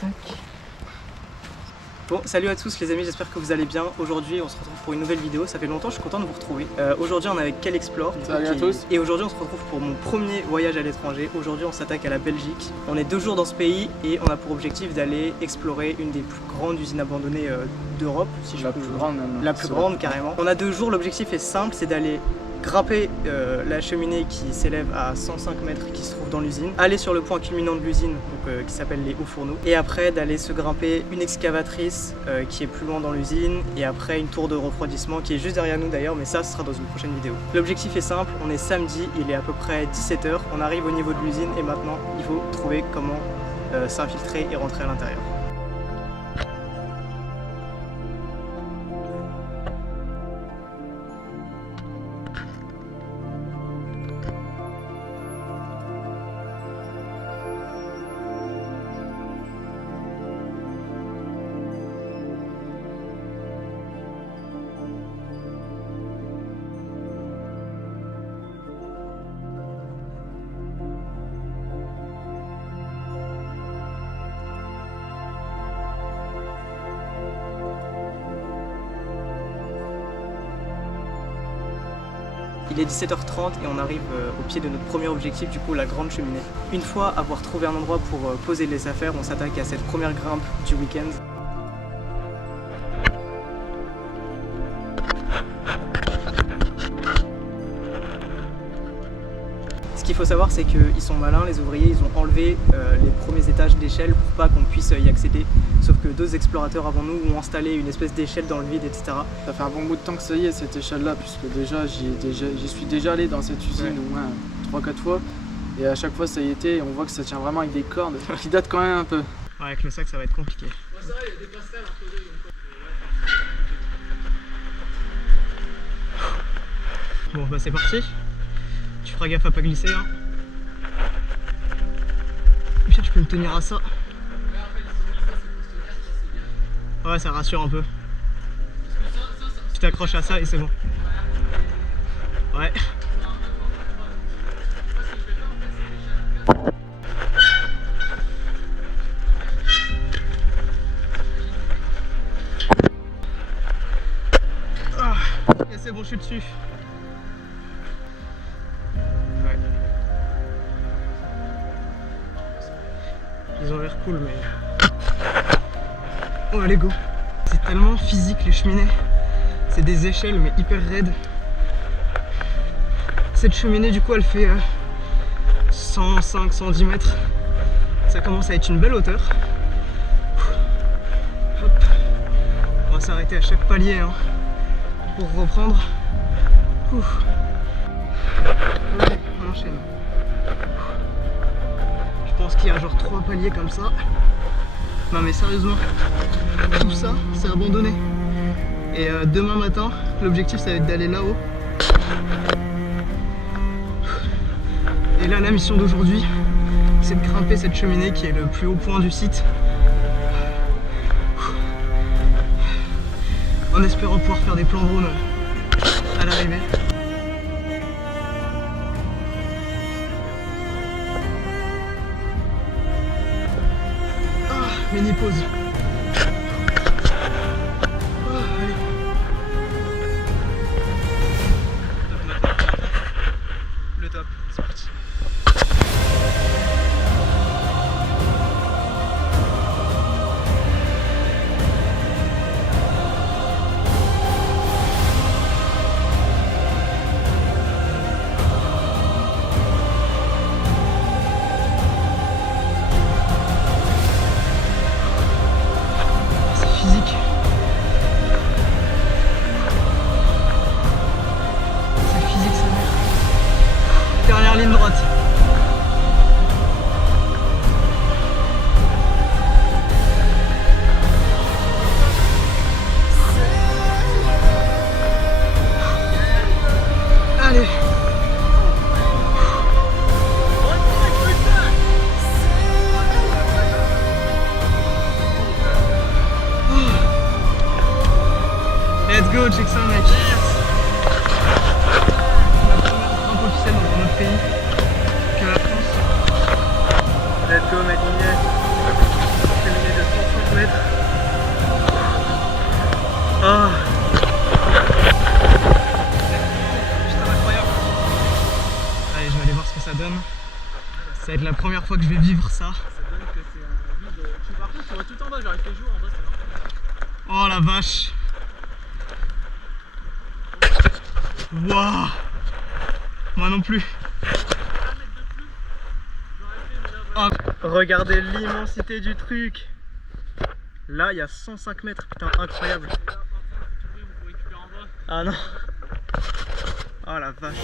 Tac. Bon, salut à tous les amis, j'espère que vous allez bien. Aujourd'hui on se retrouve pour une nouvelle vidéo, ça fait longtemps, je suis content de vous retrouver. Aujourd'hui on est avec Quel Explore. Salut à tous. Et aujourd'hui on se retrouve pour mon premier voyage à l'étranger. Aujourd'hui on s'attaque à la Belgique. On est 2 jours dans ce pays et on a pour objectif d'aller explorer une des plus grandes usines abandonnées d'Europe. Si La plus grande même. La plus grande carrément. On a 2 jours, l'objectif est simple, c'est d'aller grimper la cheminée qui s'élève à 105 mètres qui se trouve dans l'usine, aller sur le point culminant de l'usine qui s'appelle les hauts fourneaux, et après d'aller se grimper une excavatrice qui est plus loin dans l'usine, et après une tour de refroidissement qui est juste derrière nous d'ailleurs, mais ça ce sera dans une prochaine vidéo. L'objectif est simple, on est samedi, il est à peu près 17 h, on arrive au niveau de l'usine et maintenant il faut trouver comment s'infiltrer et rentrer à l'intérieur. Il est 17 h 30 et on arrive au pied de notre premier objectif, du coup la grande cheminée. Une fois avoir trouvé un endroit pour poser les affaires, on s'attaque à cette première grimpe du week-end. Ce qu'il faut savoir, c'est qu'ils sont malins, les ouvriers, ils ont enlevé les premiers étages d'échelle pour pas qu'on puisse y accéder. Sauf que 2 explorateurs avant nous ont installé une espèce d'échelle dans le vide, etc. Ça fait un bon bout de temps que ça y est, cette échelle-là, puisque déjà j'y suis déjà allé dans cette usine au moins 3-4 fois. Et à chaque fois ça y était, on voit que ça tient vraiment avec des cordes qui datent quand même un peu. Ouais, avec le sac ça va être compliqué. Bon, ça va, il y a des passerelles un peu. Bon bah c'est parti. Tu feras gaffe à pas glisser hein. Et puis je peux me tenir à ça. Ouais, ça rassure un peu. Tu t'accroches à ça et c'est bon. Ouais. Ah, et c'est bon, je suis dessus. Ouais. Ils ont l'air cool, mais... Oh allez go. C'est tellement physique les cheminées. C'est des échelles mais hyper raides. Cette cheminée du coup elle fait 105-110 mètres. Ça commence à être une belle hauteur. Hop. On va s'arrêter à chaque palier hein, pour reprendre. Ouf. Ouais, on enchaîne. Je pense qu'il y a genre 3 paliers comme ça. Non mais sérieusement, tout ça c'est abandonné. Et demain matin, l'objectif ça va être d'aller là-haut. Et là la mission d'aujourd'hui, c'est de grimper cette cheminée qui est le plus haut point du site. En espérant pouvoir faire des plans drone à l'arrivée. Mini pause. Oh, allez. Le top, c'est parti. Dernière ligne droite. Allez. Let's go, check ça mec. La première grimpe officielle dans notre pays que la France. Let's go mec, on y est. Ça va être la première fois que je vais vivre ça. Ça donne que c'est un vide. Par contre, tu vois tout en bas, j'arrive les jours en bas, c'est marrant. Oh la vache. Waouh. Moi non plus. Oh, regardez l'immensité du truc. Là, il y a 105 mètres. Putain, incroyable. Ah non. Oh la vache.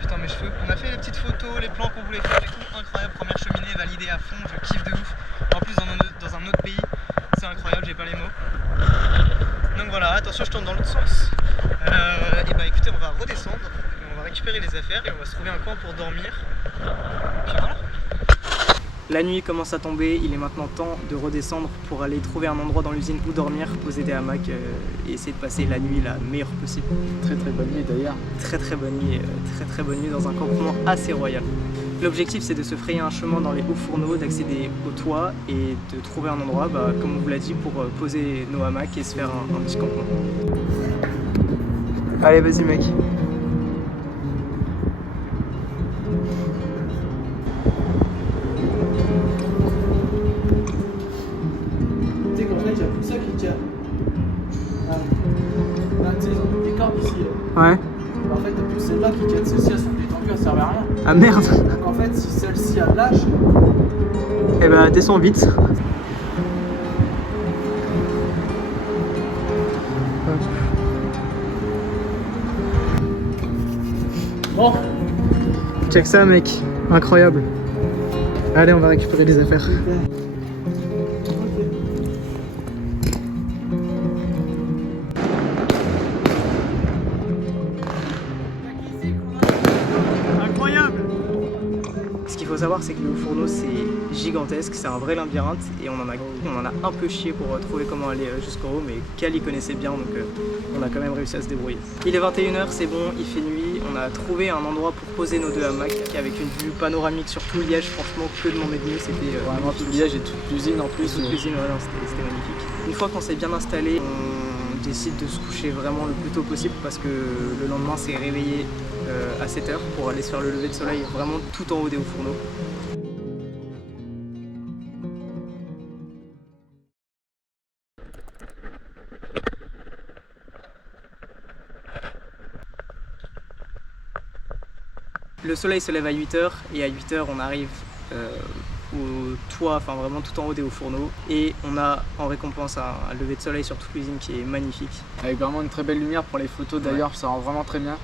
Putain mes cheveux. On a fait les petites photos, les plans qu'on voulait faire et tout. Incroyable, première cheminée validée à fond, je kiffe de ouf. En plus dans un autre pays, c'est incroyable, j'ai pas les mots. Donc voilà, attention je tourne dans l'autre sens. Et bah écoutez, on va redescendre, on va récupérer les affaires et on va se trouver un coin pour dormir. Puis voilà. La nuit commence à tomber, il est maintenant temps de redescendre pour aller trouver un endroit dans l'usine où dormir, poser des hamacs et essayer de passer la nuit la meilleure possible. Très bonne nuit d'ailleurs. Très bonne nuit dans un campement assez royal. L'objectif c'est de se frayer un chemin dans les hauts fourneaux, d'accéder au toit et de trouver un endroit, comme on vous l'a dit, pour poser nos hamacs et se faire un petit campement. Allez vas-y mec. Ouais. En fait, depuis celle-là qui tiennent celle-ci, elles sont détendues, elles servent à rien. Ah merde. Donc en fait, si celle-ci elle lâche, eh bah descends vite. bon. Check ça mec, incroyable. Allez, on va récupérer les affaires. Ce qu'il faut savoir, c'est que le fourneau c'est gigantesque, c'est un vrai labyrinthe et on en a un peu chié pour trouver comment aller jusqu'en haut, mais Cal y connaissait bien donc on a quand même réussi à se débrouiller. Il est 21 h, c'est bon, il fait nuit, on a trouvé un endroit pour poser nos deux hamacs avec une vue panoramique sur tout Liège, franchement que demander de mieux, c'était vraiment tout Liège et toute l'usine en plus. Toute l'usine, ouais, c'était magnifique. Une fois qu'on s'est bien installé, on décide de se coucher vraiment le plus tôt possible parce que le lendemain c'est réveillé à 7 h pour aller se faire le lever de soleil vraiment tout en haut des hauts fourneaux. Le soleil se lève à 8 h et à 8 h on arrive au toit, enfin vraiment tout en haut des hauts fourneaux, et on a en récompense un lever de soleil sur toute l'usine qui est magnifique. Avec vraiment une très belle lumière pour les photos d'ailleurs, ouais. Ça rend vraiment très bien.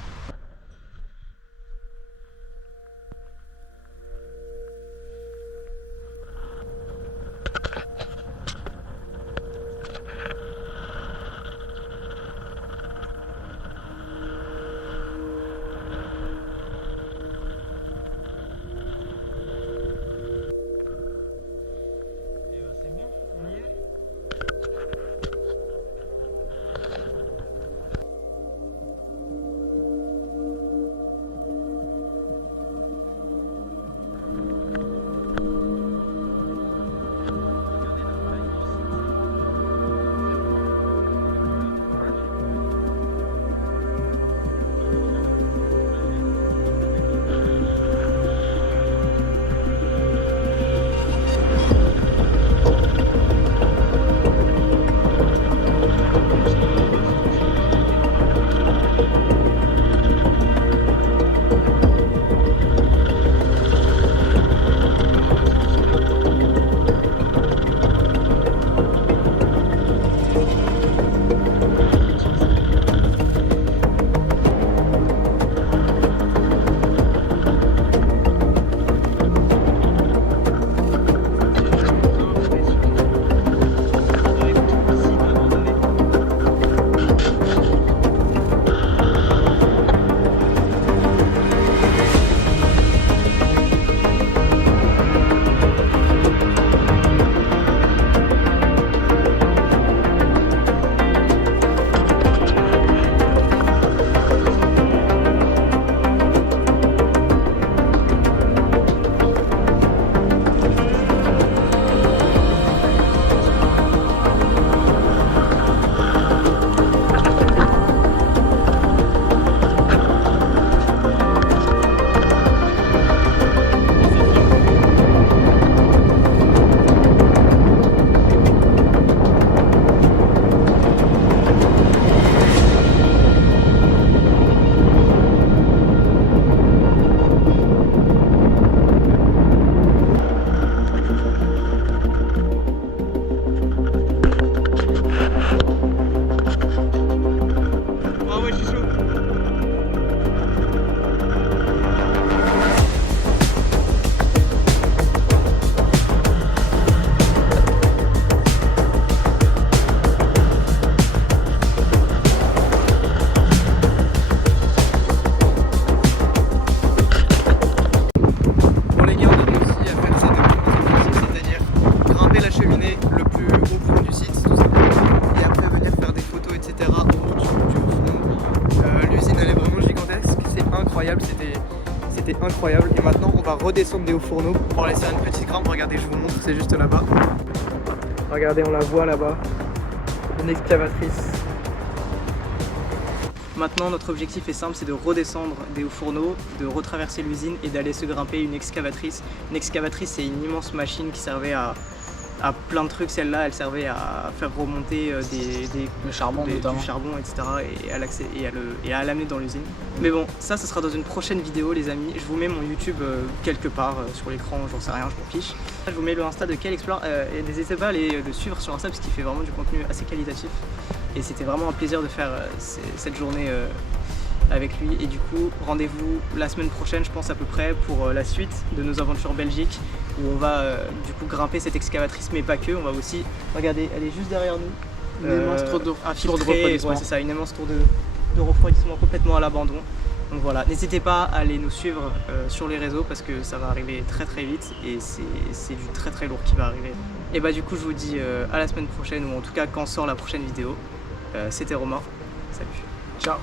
redescendre des hauts fourneaux pour aller faire une petite grimpe. Regardez, je vous montre, c'est juste là-bas. Regardez, on la voit là-bas, une excavatrice. Maintenant, notre objectif est simple, c'est de redescendre des hauts fourneaux, de retraverser l'usine et d'aller se grimper une excavatrice. Une excavatrice, c'est une immense machine qui servait à plein de trucs. Celle-là, elle servait à faire remonter Le charbon notamment. du charbon, etc. et à l'amener dans l'usine. Mais bon, ça sera dans une prochaine vidéo, les amis. Je vous mets mon YouTube quelque part sur l'écran, j'en sais rien, je m'en fiche. Je vous mets le Insta de Kyle Explore et n'hésitez pas à aller le suivre sur Insta parce qu'il fait vraiment du contenu assez qualitatif. Et c'était vraiment un plaisir de faire cette journée avec lui. Et du coup, rendez-vous la semaine prochaine, je pense à peu près, pour la suite de nos aventures belgiques, où on va du coup grimper cette excavatrice, mais pas que. On va aussi, regardez, elle est juste derrière nous. Une immense tour de refroidissement. Ouais, c'est ça, une immense tour de refroidissement complètement à l'abandon. Donc voilà, n'hésitez pas à aller nous suivre sur les réseaux parce que ça va arriver très très vite et c'est du très très lourd qui va arriver. Et bah du coup, je vous dis à la semaine prochaine, ou en tout cas quand sort la prochaine vidéo. C'était Romain, salut. Ciao.